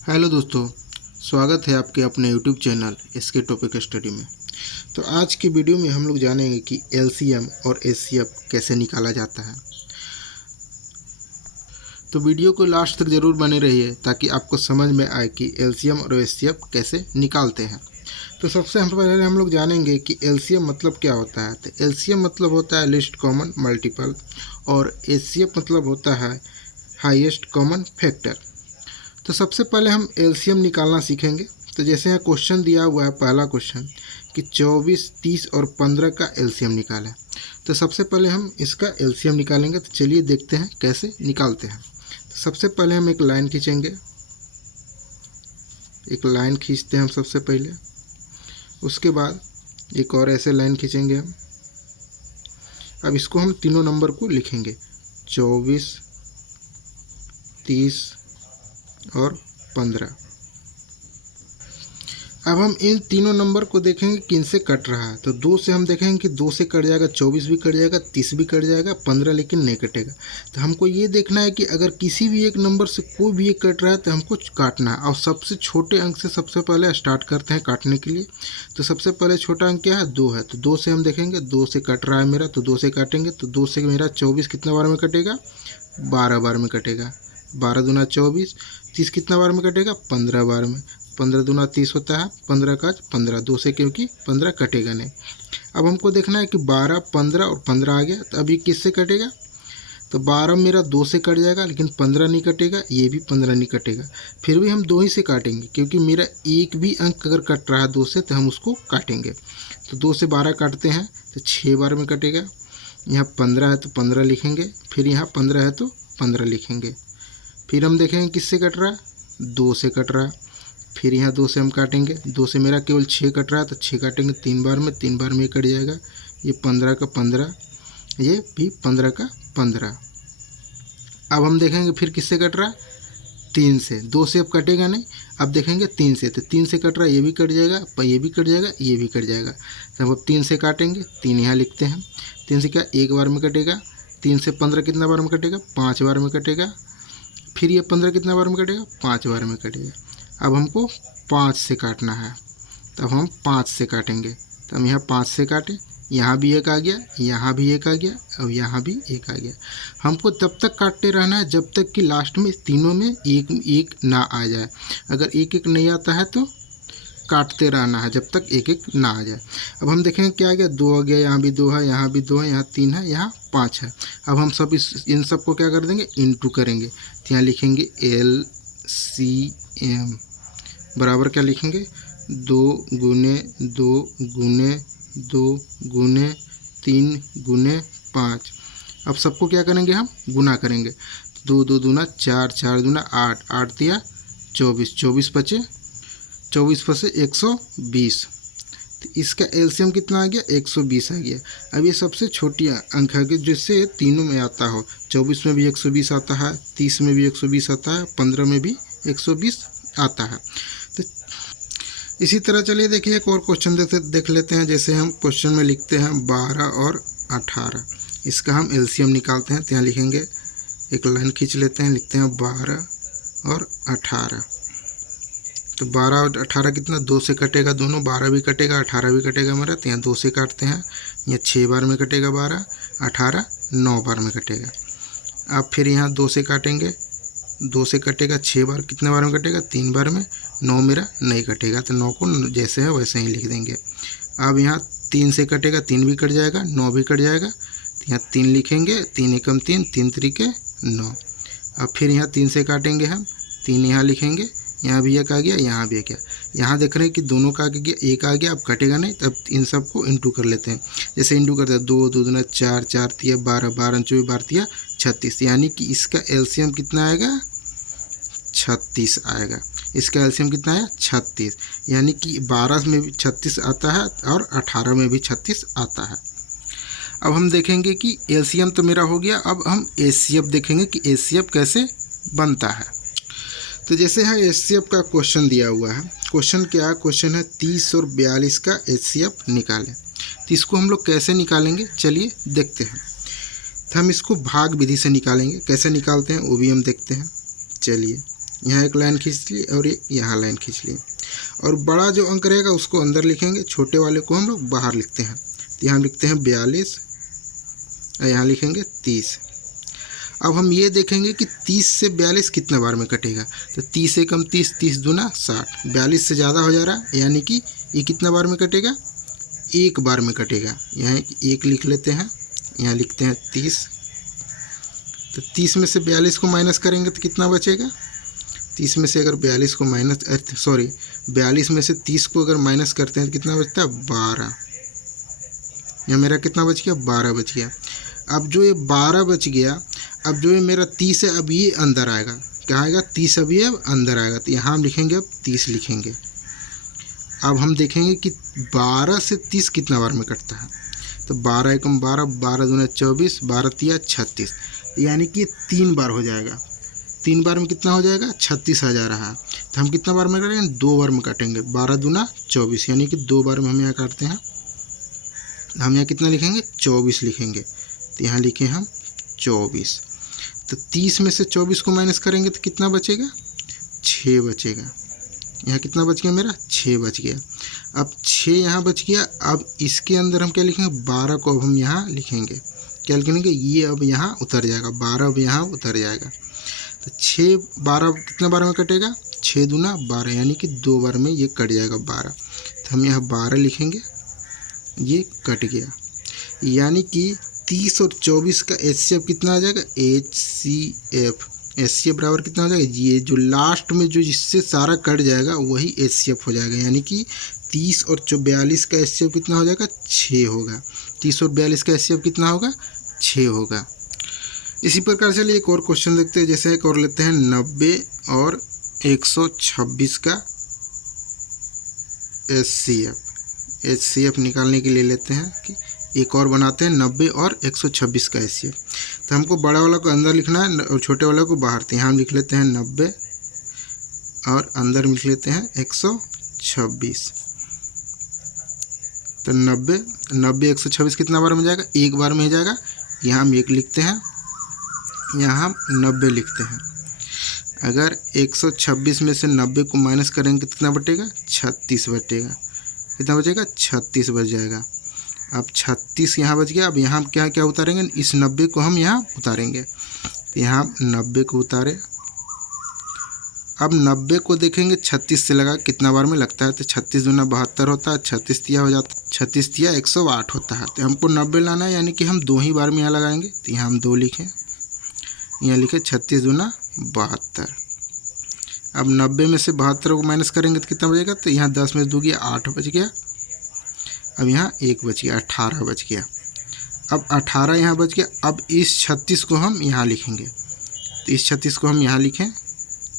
Hello दोस्तों, स्वागत है आपके अपने यूट्यूब चैनल इसके टॉपिक स्टडी में। तो आज की वीडियो में हम लोग जानेंगे कि एलसीएम और एचसीएफ कैसे निकाला जाता है। तो वीडियो को लास्ट तक ज़रूर बने रहिए ताकि आपको समझ में आए कि एलसीएम और एचसीएफ कैसे निकालते हैं। तो सबसे पहले हम लोग जानेंगे कि एलसीएम मतलब क्या होता है। तो एलसीएम मतलब होता है लिस्ट कॉमन मल्टीपल और एचसीएफ मतलब होता है हाईएस्ट कॉमन फैक्टर। तो सबसे पहले हम एलसीएम निकालना सीखेंगे। तो जैसे यहाँ क्वेश्चन दिया हुआ है, पहला क्वेश्चन कि 24, 30 और 15 का एलसीएम निकालें। तो सबसे पहले हम इसका एलसीएम निकालेंगे। तो चलिए देखते हैं कैसे निकालते हैं। तो सबसे पहले हम एक लाइन खींचेंगे, एक लाइन खींचते हैं हम सबसे पहले। उसके बाद एक और ऐसे लाइन खींचेंगे हम। अब इसको हम तीनों नंबर को लिखेंगे, 24, 30 और 15। अब हम इन तीनों नंबर को देखेंगे किन से कट रहा है। तो 2 से हम देखेंगे कि 2 से कट जाएगा, 24 भी कट जाएगा, 30 भी कट जाएगा, 15 लेकिन नहीं कटेगा। तो हमको ये देखना है कि अगर किसी भी एक नंबर से कोई भी एक कट रहा है तो हमको काटना है। और सबसे छोटे अंक से सबसे पहले स्टार्ट करते हैं काटने के लिए। तो सबसे पहले छोटा अंक क्या है, 2 है। तो 2 से हम देखेंगे, 2 से कट रहा है मेरा, तो 2 से काटेंगे। तो 2 से मेरा 24 कितना बार में कटेगा, 12 बार में कटेगा। 12 दूना 24, 30 कितना बार में कटेगा, 15 बार में। 15 दूना 30 होता है, 15 का 15, 2 से क्योंकि 15 कटेगा नहीं। अब हमको देखना है कि 12, 15 और 15 आ गया। तो अभी किससे कटेगा, तो 12 मेरा 2 से कट जाएगा, लेकिन 15 नहीं कटेगा, ये भी 15 नहीं कटेगा। फिर भी हम 2 ही से काटेंगे क्योंकि मेरा एक भी अंक अगर कट रहा है 2 से तो हम उसको काटेंगे। तो 2 से 12 काटते हैं तो 6 बार में कटेगा। यहाँ 15 है तो 15 लिखेंगे, फिर यहाँ 15 है तो 15 लिखेंगे। फिर हम देखेंगे किससे कट रहा है, 2 से कट रहा है। फिर यहाँ 2 से हम काटेंगे, 2 से मेरा केवल 6 कट रहा है तो 6 काटेंगे 3 बार में, 3 बार में कट जाएगा। ये 15 का 15, ये भी 15 का 15। अब हम देखेंगे फिर किससे कट रहा है, 3 से। 2 से अब कटेगा नहीं, अब देखेंगे 3 से। तो 3 से कट रहा है, ये भी कट जाएगा, ये भी कट जाएगा, ये भी कट जाएगा। तो अब 3 से काटेंगे, 3 यहाँ लिखते हैं। 3 से क्या, 1 बार में कटेगा। 3 से 15 कितना बार में कटेगा, 5 बार में कटेगा। फिर ये 15 कितना बार में कटेगा, 5 बार में कटेगा। अब हमको 5 से काटना है, तब हम 5 से काटेंगे। तो हम यहाँ 5 से काटें, यहाँ भी एक आ गया, यहाँ भी एक आ गया और यहाँ भी एक आ गया। हमको तब तक काटते रहना है जब तक कि लास्ट में तीनों में एक एक ना आ जाए। अगर एक एक नहीं आता है तो काटते रहना है जब तक एक एक ना आ जाए। अब हम देखेंगे क्या आ गया, 2 आ गया, यहाँ भी 2 है, यहाँ भी 2 है, यहाँ 3 है, यहाँ 5 है। अब हम सब इन सब को क्या कर देंगे, इनटू करेंगे। तो यहाँ लिखेंगे LCM बराबर क्या लिखेंगे, 2 गुने 2 गुने 2 गुने 3 गुने 5। अब सबको क्या करेंगे, हम गुना करेंगे। 2 2 दूना 4, 4 दूना 8, 8 दिया 24, 24 बचे 24 पर से 120। तो इसका एलसीएम कितना आ गया, 120 आ गया। अब ये सबसे छोटी अंक है जिससे तीनों में आता हो। 24 में भी 120 आता है, 30 में भी 120 आता है, 15 में भी 120 आता है। तो इसी तरह चलिए देखिए एक और क्वेश्चन देख लेते हैं। जैसे हम क्वेश्चन में लिखते हैं 12 और 18, इसका हम एलसीएम निकालते हैं। तो यहाँ लिखेंगे, एक लाइन खींच लेते हैं, लिखते हैं 12 और 18। तो 12 और 18 कितना, 2 से कटेगा दोनों, 12 भी कटेगा 18 भी कटेगा हमारा। तो यहाँ 2 से काटते हैं, यहाँ 6 बार में कटेगा 12, 18 9 बार में कटेगा। अब फिर यहाँ 2 से काटेंगे, 2 से कटेगा 6 बार, कितने बार में कटेगा, 3 बार में। 9 मेरा नहीं कटेगा तो 9 को जैसे है वैसे ही लिख देंगे। अब यहाँ 3 से कटेगा, 3 भी कट जाएगा, 9 भी कट जाएगा। तो यहाँ 3 लिखेंगे, 3 एकम 3, 3 त्रिके 9। अब फिर यहाँ 3 से काटेंगे हम, 3 यहाँ लिखेंगे, यहाँ भी एक आ गया, यहाँ भी एक आ गया। यहाँ देख रहे हैं कि दोनों का आगे गया, एक आ गया, अब कटेगा नहीं। तब इन सबको इंटू कर लेते हैं। जैसे इंटू करते हैं, 2 2 दूना 4, 4 तिया 12, 12 24, 12 तिया 36। यानी कि इसका एलसीएम कितना आएगा, 36 आएगा। इसका एलसीएम कितना है, 36। यानी कि 12 में भी 36 आता है और 18 में भी 36 आता है। अब हम देखेंगे कि एलसीएम तो मेरा हो गया। अब हम एचसीएफ देखेंगे कि एचसीएफ कैसे बनता है। तो जैसे यहाँ एचसीएफ का क्वेश्चन दिया हुआ है। क्वेश्चन क्या है, क्वेश्चन है 30 और 42 का एचसीएफ निकालें। तो इसको हम लोग कैसे निकालेंगे, चलिए देखते हैं। तो हम इसको भाग विधि से निकालेंगे, कैसे निकालते हैं वो भी हम देखते हैं। चलिए यहाँ एक लाइन खींच ली और ये यहाँ लाइन खींच ली। और बड़ा जो अंक रहेगा उसको अंदर लिखेंगे, छोटे वाले को हम लोग बाहर लिखते हैं। तो यहाँ लिखते हैं 42 और यहाँ लिखेंगे 30। अब हम ये देखेंगे कि 30 से 42 कितने बार में कटेगा। तो 30 एकम 30, 30 दूना 60, 42 से ज़्यादा हो जा रहा है, यानी कि ये कितना बार में कटेगा, एक बार में कटेगा। यहाँ एक लिख लेते हैं, यहाँ लिखते हैं 30। तो 30 में से 42 को माइनस करेंगे तो कितना बचेगा, 30 में से अगर 42 को माइनस 42 में से 30 को अगर माइनस करते हैं तो कितना बचता है, 12। यहाँ मेरा कितना बच गया, 12 बच गया। अब जो ये 12 बच गया, अब जो ये मेरा 30 है, अब ये अंदर आएगा। क्या आएगा, 30 अब ये अब अंदर आएगा। तो यहाँ हम लिखेंगे, अब 30 लिखेंगे। अब हम देखेंगे कि 12 से 30 कितना बार में कटता है। तो 12 एकम 12, 12 दूना 24, 12 तिया 36, यानी कि 3 बार हो जाएगा। 3 बार में कितना हो जाएगा, 36 आ जा रहा है। तो हम कितना बार में कटेंगे, 2 बार में काटेंगे। 12 दूना 24, यानी कि 2 बार में हम यहाँ काटते हैं। हम यहाँ कितना लिखेंगे, 24 लिखेंगे। तो यहाँ लिखे हम 24। तो 30 में से 24 को माइनस करेंगे तो कितना बचेगा, 6 बचेगा। यहाँ कितना बच गया मेरा, 6 बच गया। अब 6 यहाँ बच गया। अब इसके अंदर हम क्या लिखेंगे, 12 को अब हम यहाँ लिखेंगे। क्या लिखेंगे, ये अब यहाँ उतर जाएगा, 12 अब यहाँ उतर जाएगा। तो 6 12 कितने बार में कटेगा, 6 दूना 12, यानी कि 2 बार में ये कट जाएगा 12। तो हम यहाँ 12 लिखेंगे, ये कट गया। यानी कि 30 और 24 का HCF कितना आ जाएगा, HCF। HCF बराबर कितना हो जाएगा, ये जो लास्ट में जो जिससे सारा कट जाएगा वही HCF हो जाएगा। यानी कि 30 और 42 का HCF कितना हो जाएगा, 6 होगा। 30 और 42 का HCF कितना होगा, 6 होगा। इसी प्रकार से एक और क्वेश्चन देखते हैं। जैसे एक और लेते हैं, 90 और 126 का HCF निकालने के लिए लेते हैं कि एक और बनाते हैं, 90 और 126 का HCF। तो हमको बड़ा वाला को अंदर लिखना है और छोटे वाला को बाहर। तो यहाँ हम लिख लेते हैं 90 और अंदर लिख लेते हैं 126। तो 90 126 कितना बार में जाएगा, एक बार में ही जाएगा। यहाँ हम 1 लिखते हैं, यहाँ हम 90 लिखते हैं। अगर 126 में से 90 को माइनस करेंगे कितना बटेगा, 36 बटेगा। कितना बचेगा, 36 बच जाएगा। अब 36 यहाँ बच गया। अब यहाँ हम क्या क्या उतारेंगे, इस 90 को हम यहाँ उतारेंगे। तो यहाँ 90 को उतारे। अब 90 को देखेंगे 36 से लगा कितना बार में लगता है। तो 36 दूना 72 होता है, 36 तिया हो जाता है, 36 तिया 108 होता है। तो हमको 90 लाना है, यानी कि हम 2 ही बार में यहाँ लगाएंगे। तो यहाँ हम 2 लिखें, यहाँ लिखे 36 दूना 72। अब 90 में से 72 को माइनस करेंगे तो कितना बचेगा। तो यहाँ 10 में 2 गया, 8 बच गया। अब यहाँ 1 बच गया, 18 बच गया। अब 18 यहाँ बच गया। अब इस 36 को हम यहाँ लिखेंगे। तो इस 36 को हम यहाँ लिखें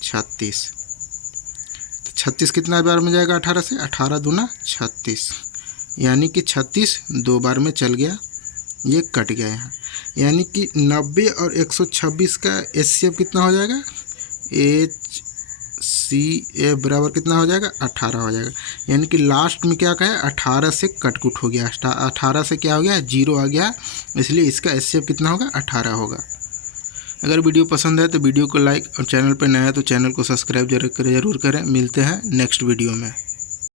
36। तो 36 कितना बार में जाएगा 18 से, 18 दूना 36, यानी कि 36 2 बार में चल गया, ये कट गया यहाँ। यानी कि 90 और 126 का HCF कितना हो जाएगा, HCF बराबर कितना हो जाएगा, 18 हो जाएगा। यानी कि लास्ट में क्या कहा, 18 से कटकुट हो गया। 18 से क्या हो गया, 0 आ गया, इसलिए इसका HCF कितना होगा, 18 होगा। अगर वीडियो पसंद है तो वीडियो को लाइक और चैनल पर नया है तो चैनल को सब्सक्राइब जरूर करें। मिलते हैं नेक्स्ट वीडियो में।